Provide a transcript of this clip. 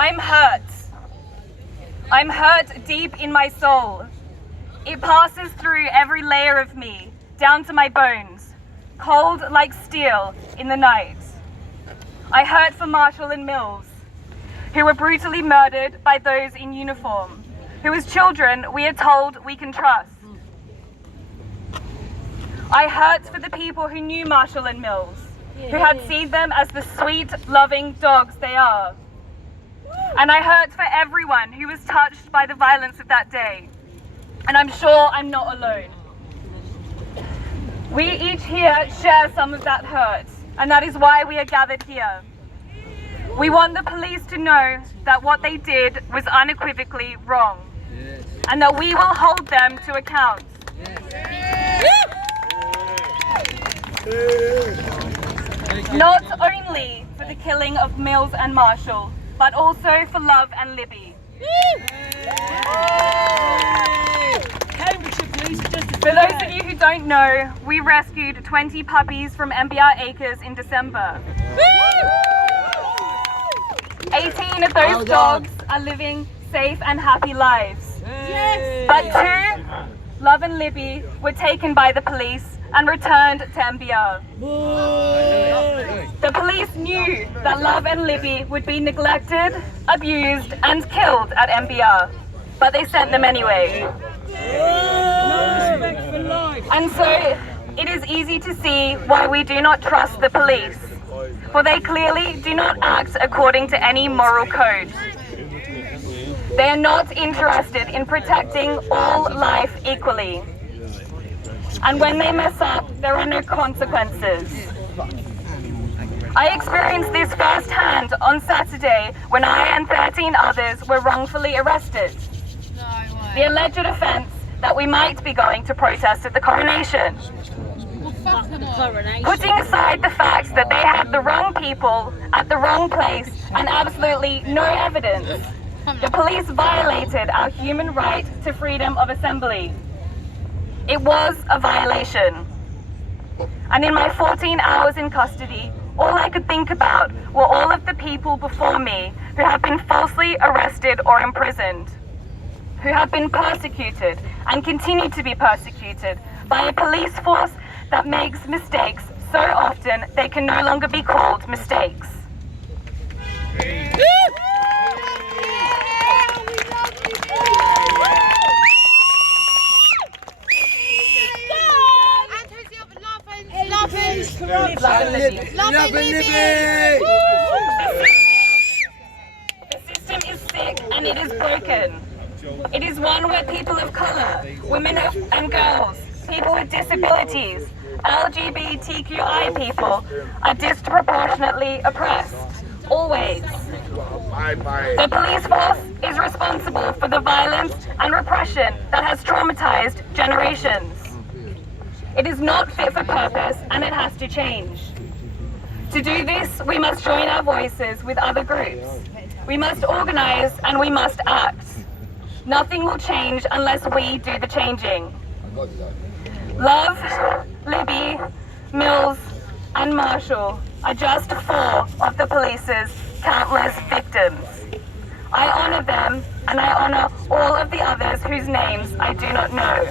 I'm hurt. I'm hurt deep in my soul. It passes through every layer of me, down to my bones, cold like steel in the night. I hurt for Marshall and Mills, who were brutally murdered by those in uniform, who as children we are told we can trust. I hurt for the people who knew Marshall and Mills, who had seen them as the sweet, loving dogs they are. And I hurt for everyone who was touched by the violence of that day. And I'm sure I'm not alone. We each here share some of that hurt, and that is why we are gathered here. We want the police to know that what they did was unequivocally wrong, and that we will hold them to account. Not only for the killing of Mills and Marshall, but also for Love and Libby. For those of you who don't know, we rescued 20 puppies from MBR Acres in December. 18 of those dogs are living safe and happy lives. But 2, Love and Libby, were taken by the police and returned to MBR. The police knew that Love and Libby would be neglected, abused, and killed at MBR, but they sent them anyway. And so, it is easy to see why we do not trust the police, for they clearly do not act according to any moral code. They are not interested in protecting all life equally. And when they mess up, there are no consequences. I experienced this firsthand on Saturday when I and 13 others were wrongfully arrested. The alleged offence that we might be going to protest at the coronation. Putting aside the fact that they had the wrong people at the wrong place and absolutely no evidence, the police violated our human right to freedom of assembly. It was a violation. And in my 14 hours in custody, all I could think about were all of the people before me who have been falsely arrested or imprisoned, who have been persecuted and continue to be persecuted by a police force that makes mistakes so often they can no longer be called mistakes. Love and Libby. The system is sick and it is broken. It is one where people of colour, women and girls, people with disabilities, LGBTQI people are disproportionately oppressed, always. The police force is responsible for the violence and repression that has traumatized generations. It is not fit for purpose and it has to change. To do this, we must join our voices with other groups. We must organize and we must act. Nothing will change unless we do the changing. Love, Libby, Mills, and Marshall are just 4 of the police's countless victims. I honor them and I honor all of the others whose names I do not know.